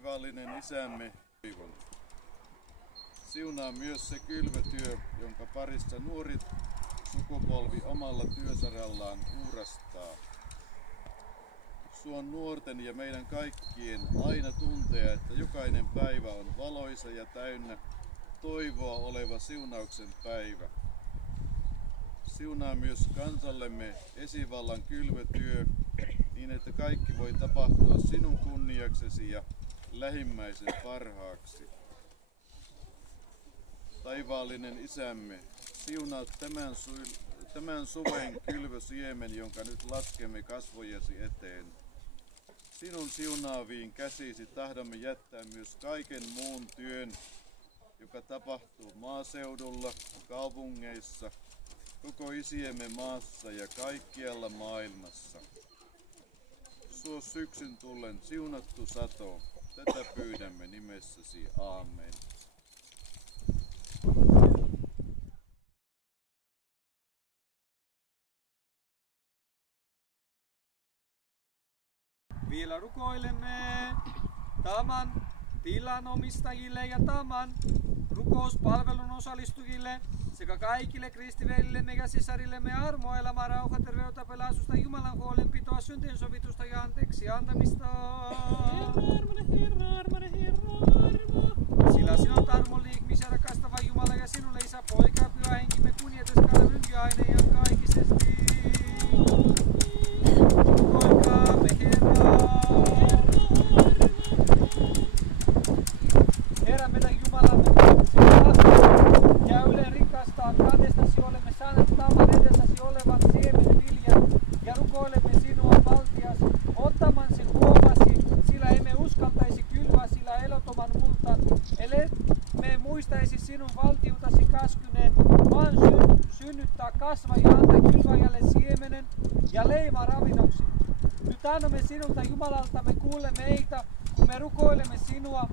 Taivaallinen Isämme, siunaa myös se kylvötyö, jonka parissa nuori sukupolvi omalla työsarallaan uurastaa. Suon nuorten ja meidän kaikkien aina tuntea, että jokainen päivä on valoisa ja täynnä toivoa oleva siunauksen päivä. Siunaa myös kansallemme esivallan kylvötyö, niin että kaikki voi tapahtua sinun kunniaksesi ja lähimmäisen parhaaksi. Taivaallinen Isämme, siunaa tämän suven kylvösiemen, jonka nyt laskemme kasvojesi eteen. Sinun siunaaviin käsisi tahdomme jättää myös kaiken muun työn, joka tapahtuu maaseudulla, kaupungeissa, koko isiemme maassa ja kaikkialla maailmassa. Suo syksyn tullen siunattu sato, tätä pyydämme nimessäsi. Aamen. Vielä rukoilemme tämän tilan omistajille ja tämän rukouspalvelun osallistujille sekä kaikille kristiveljillemme ja sisarillemme armoa, elämää, rauhaa, terveyttä, pelastusta, Jumalan huolenpitoa, syntien sovitusta ja anteeksi antamista. Sillä sinun on armon liikmis ja rakastava Jumala ja sinulle Isä, Poika ja Pyhä Henki, me kunnioitetaan nyt ja aina ja kaikisesti. Rukoilkaamme Herraa. Herra meidän Jumalamme, ja yle rikastaa kahdestasi olemme saaneet tavan edessäsi olevan siemen viljan ja rukoilemme sinua valtias ottaman sen huomasi, sillä emme uskaltaisi kylvää sillä elottoman multan, ellei me muistaisi sinun valtiutasi käskyneen, vaan synnyttää kasva ja antaa kylväjälle siemenen ja leivaa ravinnoksi. Nyt annamme sinulta Jumalaltamme kuule meitä, kun me rukoilemme sinua,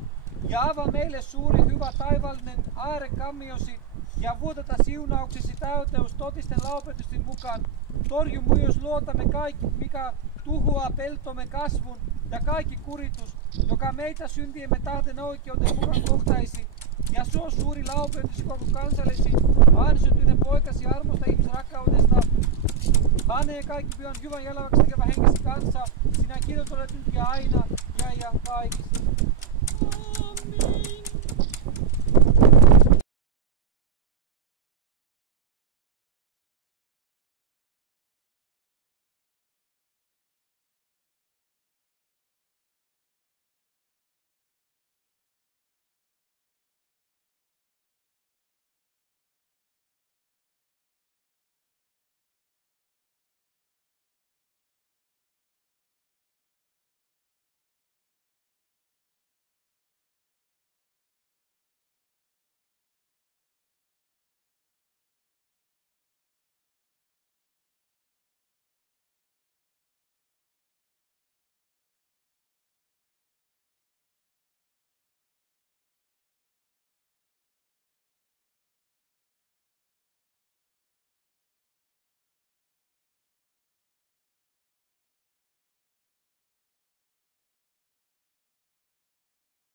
ja avaa meille suuri hyvä taivaallinen aarekammiosi ja vuotata siunauksesi täyteys totisten laupetusten mukaan. Torju myös luotamme kaikki, mikä tuhoaa peltomme kasvun ja kaikki kuritus, joka meitä syntiemme tahten oikeuden mukaan kohtaisi. Ja suo suuri laupetus koko kansallesi, aansyntyneen poikasi armosta ihmisrakkaudesta. Hänen kaikki pyhän hyvän jälväksi tekevä henkesi kanssa, sinä kiitos olet nyt ja aina ja kaikista. Amen.